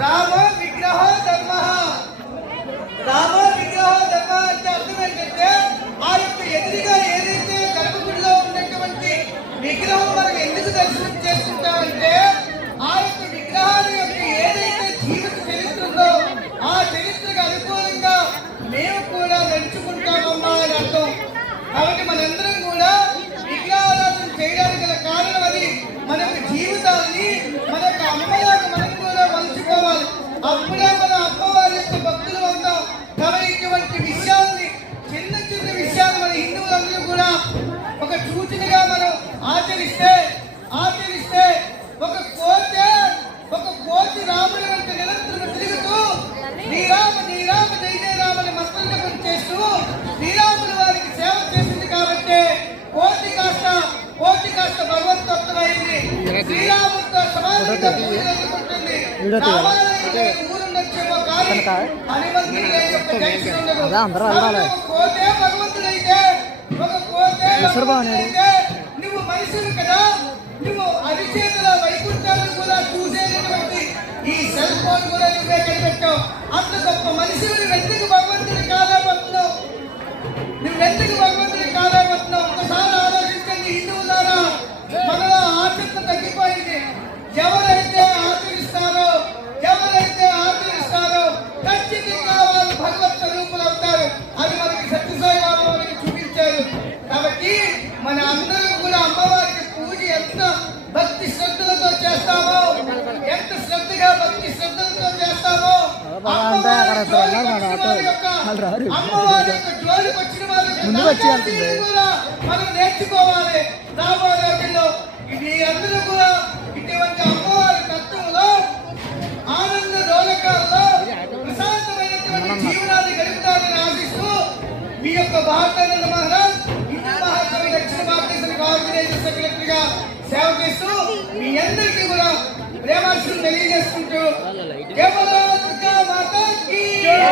రామ విగ్రహ ధర్మ. రామ విగ్రహ ధర్మ అంటే అర్థం ఏంటంటే ఆ యొక్క ఎదురుగా ఏదైతే గర్భగుడిలో ఉన్నటువంటి విగ్రహం మనం ఎందుకు దర్శనం చేసుకుంటామంటే ఆ యొక్క విగ్రహాల యొక్క ఏదైతే జీవిత చరిత్ర ఉందో ఆ చరిత్రకు అనుకూలంగా మేము కూడా నడుచుకుంటామమ్మా అని అర్థం. కాబట్టి మనందరం కూడా విగ్రహారాధన చేయడానికి గల కారణం అది. మన యొక్క జీవితాన్ని మన యొక్క అమ్మలాగా మనం కూడా మలుచుకోవాలి. అప్పుడే మన అమ్మవారి యొక్క భక్తులు అవుతాం. కాబట్టి ఇటువంటి విషయాల్ని చిన్న చిన్న విషయాలు మన హిందువులందరూ కూడా ఒక సూచనగా మనం ఆచరిస్తే ఒక కోతి రాముడి వంటి నిరంతరం తిరుగుతూ శ్రీరామ శ్రీరామ జై జయ రామని మస్తకం చేస్తూ శ్రీరాముల వారికి సేవ చేసింది. కాబట్టి కోతి కాస్త భగవంతత్వమైంది. శ్రీరాముడితో సమానంగా పూజలుకుంటుంది. ఊరుండొచ్చేమో కానీ హనుమంతుడి యొక్క జంక్షన్ ఉండదు. కోతే భగవంతుడైతే నువ్వు మనిషివి కదా, నువ్వు అరిచేతుల వైకుంఠాలను కూడా చూసేటటువంటి ఈ సెల్ ఫోన్ కూడా నువ్వే కనిపెట్టావు. అంత గొప్ప మనిషి నువ్వెందుకు భగవంతుని కాలేకపోతున్నావు? ఒకసారి ఆలోచించండి హిందువులారా. మనలో ఆసక్తి తగ్గిపోయింది. ఎవరైతే ఆచరిస్తారో ఖచ్చితంగా వాళ్ళు భగవత్ స్వరూపులు అవుతారు. అది మనకి సత్యసాయి బాబు మనకి చూపించారు. కాబట్టి మన అందరం కూడా అమ్మవారికి పూజ ఎంత భక్తి శ్రద్ధలతో చేస్తామో అమ్మవారి యొక్క జోలికి వచ్చిన వారు మనం నేర్చుకోవాలి. రాబోయే రోజుల్లో ఇది అందరూ కూడా ఇటువంటి అమ్మవారి తత్వంలో ఆనంద డోలకాల్లో ప్రశాంతమైనటువంటి జీవనాన్ని గడుపుతారని ఆశిస్తూ మీ యొక్క భారతానంద మహారాజ్ హిందూ మహాసభ దక్షిణ భారతదేశానికి ఆర్గనైజర్ సెక్రటరీగా సేవ చేస్తూ మీ అందరికీ కూడా